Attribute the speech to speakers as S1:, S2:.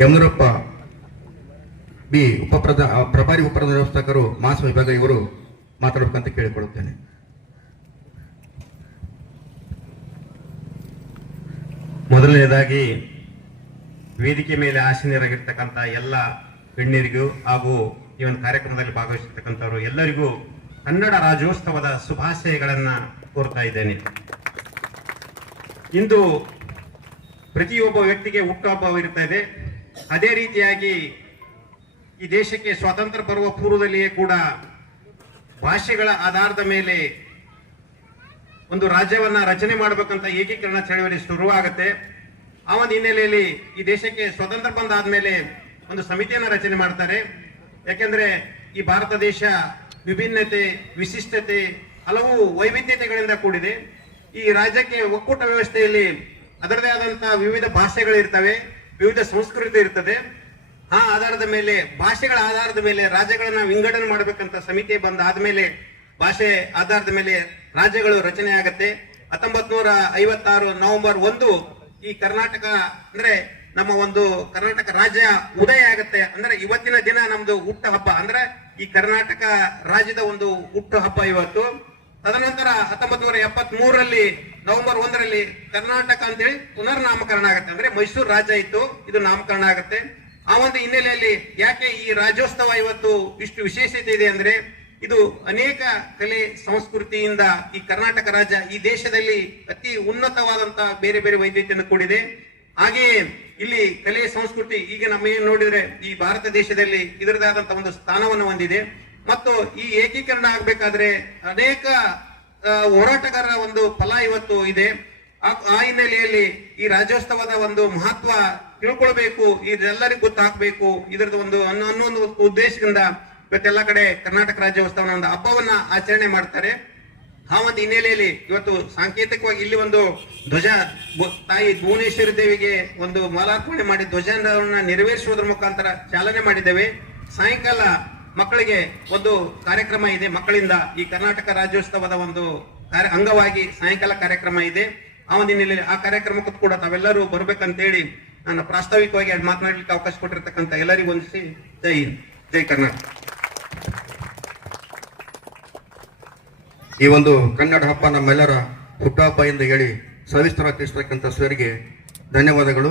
S1: Yamanurappa B ಉಪಪ್ರದ ಪ್ರಭಾರಿ ಉಪಪ್ರದ ವ್ಯವಸ್ಥಕರು ಮಾಸ ವಿಭಾಗ ಇವರು ಮಾತಾಡಬೇಕಂತ ಕೇಳಿಕೊಳ್ಳುತ್ತೇನೆ.
S2: ಮೊದಲನೆಯದಾಗಿ ವೇದಿಕೆ ಮೇಲೆ ಆಸೀನರಾಗಿರ್ತಕ್ಕಂಥ ಎಲ್ಲ ಗಣ್ಯರಿಗೂ ಹಾಗೂ ಈ ಒಂದು ಕಾರ್ಯಕ್ರಮದಲ್ಲಿ ಭಾಗವಹಿಸಿರ್ತಕ್ಕಂಥವರು ಎಲ್ಲರಿಗೂ ಕನ್ನಡ ರಾಜ್ಯೋತ್ಸವದ ಶುಭಾಶಯಗಳನ್ನು ಕೋರ್ತಾ ಇದ್ದೇನೆ. ಇಂದು ಪ್ರತಿಯೊಬ್ಬ ವ್ಯಕ್ತಿಗೆ ಹುಟ್ಟುಹಬ್ಬವಿರ್ತಾ ಇದೆ. ಅದೇ ರೀತಿಯಾಗಿ ಈ ದೇಶಕ್ಕೆ ಸ್ವಾತಂತ್ರ್ಯ ಬರುವ ಪೂರ್ವದಲ್ಲಿಯೇ ಕೂಡ ಭಾಷೆಗಳ ಆಧಾರದ ಮೇಲೆ ಒಂದು ರಾಜ್ಯವನ್ನ ರಚನೆ ಮಾಡಬೇಕಂತ ಏಕೀಕರಣ ಚಳವಳಿ ಶುರುವಾಗುತ್ತೆ. ಆ ಒಂದು ಹಿನ್ನೆಲೆಯಲ್ಲಿ ಈ ದೇಶಕ್ಕೆ ಸ್ವತಂತ್ರ ಬಂದಾದ್ಮೇಲೆ ಒಂದು ಸಮಿತಿಯನ್ನ ರಚನೆ ಮಾಡ್ತಾರೆ. ಯಾಕೆಂದ್ರೆ ಈ ಭಾರತ ದೇಶ ವಿಭಿನ್ನತೆ, ವಿಶಿಷ್ಟತೆ, ಹಲವು ವೈವಿಧ್ಯತೆಗಳಿಂದ ಕೂಡಿದೆ. ಈ ರಾಜ್ಯಕ್ಕೆ ಒಕ್ಕೂಟ ವ್ಯವಸ್ಥೆಯಲ್ಲಿ ಅದರದೇ ಆದಂತಹ ವಿವಿಧ ಭಾಷೆಗಳಿರ್ತವೆ. ವಿವಿಧ ಸಂಸ್ಕೃತಿ ಇರ್ತದೆ. ಆ ಆಧಾರದ ಮೇಲೆ, ಭಾಷೆಗಳ ಆಧಾರದ ಮೇಲೆ, ರಾಜ್ಯಗಳನ್ನ ವಿಂಗಡಣೆ ಮಾಡಬೇಕಂತ ಸಮಿತಿ ಬಂದ ಆದ್ಮೇಲೆ ಭಾಷೆ ಆಧಾರದ ಮೇಲೆ ರಾಜ್ಯಗಳು ರಚನೆ ಆಗತ್ತೆ. ಹತ್ತೊಂಬತ್ ಐವತ್ತಾರು ನವೆಂಬರ್ ಒಂದು ಈ ಕರ್ನಾಟಕ ಅಂದ್ರೆ ನಮ್ಮ ಒಂದು ಕರ್ನಾಟಕ ರಾಜ್ಯ ಉದಯ ಆಗತ್ತೆ. ಅಂದ್ರೆ ಇವತ್ತಿನ ದಿನ ನಮ್ದು ಹುಟ್ಟು ಹಬ್ಬ. ಅಂದ್ರೆ ಈ ಕರ್ನಾಟಕ ರಾಜ್ಯದ ಒಂದು ಹುಟ್ಟು ಹಬ್ಬ ಇವತ್ತು. ತದನಂತರ ಹತ್ತೊಂಬತ್ ನೂರ ಎಪ್ಪತ್ತ್ ಮೂರರಲ್ಲಿ ನವೆಂಬರ್ ಒಂದರಲ್ಲಿ ಕರ್ನಾಟಕ ಅಂತೇಳಿ ಪುನರ್ ನಾಮಕರಣ ಆಗುತ್ತೆ. ಅಂದ್ರೆ ಮೈಸೂರು ರಾಜ್ಯ ಇತ್ತು, ಇದು ನಾಮಕರಣ ಆಗುತ್ತೆ. ಆ ಒಂದು ಹಿನ್ನೆಲೆಯಲ್ಲಿ ಯಾಕೆ ಈ ರಾಜ್ಯೋತ್ಸವ ಇವತ್ತು ಇಷ್ಟು ವಿಶೇಷತೆ ಇದೆ ಅಂದ್ರೆ, ಇದು ಅನೇಕ ಕಲೆ ಸಂಸ್ಕೃತಿಯಿಂದ ಈ ಕರ್ನಾಟಕ ರಾಜ್ಯ ಈ ದೇಶದಲ್ಲಿ ಅತಿ ಉನ್ನತವಾದಂತಹ ಬೇರೆ ಬೇರೆ ವೈದ್ಯತೆಯನ್ನು ಕೂಡಿದೆ. ಹಾಗೆಯೇ ಇಲ್ಲಿ ಕಲೆ ಸಂಸ್ಕೃತಿ, ಈಗ ನಮ್ಮ ಏನು ನೋಡಿದ್ರೆ ಈ ಭಾರತ ದೇಶದಲ್ಲಿ ಇದರದಾದಂತಹ ಒಂದು ಸ್ಥಾನವನ್ನು ಹೊಂದಿದೆ. ಮತ್ತು ಈ ಏಕೀಕರಣ ಆಗ್ಬೇಕಾದ್ರೆ ಅನೇಕ ಹೋರಾಟಗಾರರ ಒಂದು ಫಲ ಇವತ್ತು ಇದೆ. ಆ ಹಿನ್ನೆಲೆಯಲ್ಲಿ ಈ ರಾಜ್ಯೋತ್ಸವದ ಒಂದು ಮಹತ್ವ ತಿಳ್ಕೊಳ್ಬೇಕು, ಇದೆಲ್ಲರಿಗೂ ಗೊತ್ತಾಗಬೇಕು ಇದರದ ಒಂದು ಅನ್ನೋ ಅನ್ನೋ ಒಂದು ಉದ್ದೇಶದಿಂದ ಇವತ್ತೆಲ್ಲ ಕಡೆ ಕರ್ನಾಟಕ ರಾಜ್ಯೋತ್ಸವನ ಒಂದು ಹಬ್ಬವನ್ನ ಆಚರಣೆ ಮಾಡ್ತಾರೆ. ಆ ಒಂದು ಹಿನ್ನೆಲೆಯಲ್ಲಿ ಇವತ್ತು ಸಾಂಕೇತಿಕವಾಗಿ ಇಲ್ಲಿ ಒಂದು ಧ್ವಜ ತಾಯಿ ಭುವನೇಶ್ವರಿ ದೇವಿಗೆ ಒಂದು ಮಾಲಾರ್ಪಣೆ ಮಾಡಿ ಧ್ವಜ ನೆರವೇರಿಸುವುದರ ಮುಖಾಂತರ ಚಾಲನೆ ಮಾಡಿದ್ದೇವೆ. ಸಾಯಂಕಾಲ ಮಕ್ಕಳಿಗೆ ಒಂದು ಕಾರ್ಯಕ್ರಮ ಇದೆ. ಮಕ್ಕಳಿಂದ ಈ ಕರ್ನಾಟಕ ರಾಜ್ಯೋತ್ಸವದ ಒಂದು ಅಂಗವಾಗಿ ಸಾಯಂಕಾಲ ಕಾರ್ಯಕ್ರಮ ಇದೆ. ಆ ಒಂದು ಹಿನ್ನೆಲೆಯಲ್ಲಿ ಆ ಕಾರ್ಯಕ್ರಮಕ್ಕೂ ಕೂಡ ತಾವೆಲ್ಲರೂ ಬರ್ಬೇಕಂತೇಳಿ ನಾನು ಪ್ರಾಸ್ತಾವಿಕವಾಗಿ ಅಲ್ಲಿ ಮಾತನಾಡಲಿಕ್ಕೆ ಅವಕಾಶ ಕೊಟ್ಟಿರ್ತಕ್ಕಂಥ ಎಲ್ಲರಿಗೂ ವಂದಿಸಿ ಜೈ ಜೈ ಕರ್ನಾಟಕ.
S1: ಈ ಒಂದು ಕನ್ನಡ ಹಬ್ಬ ನಮ್ಮೆಲ್ಲರ ಹುಟ್ಟಹಬ್ಬ ಎಂದು ಹೇಳಿ ಸವಿಸ್ತರ ತಿಳಿಸ್ತಕ್ಕಂಥ ಸರ್ಗೆ ಧನ್ಯವಾದಗಳು.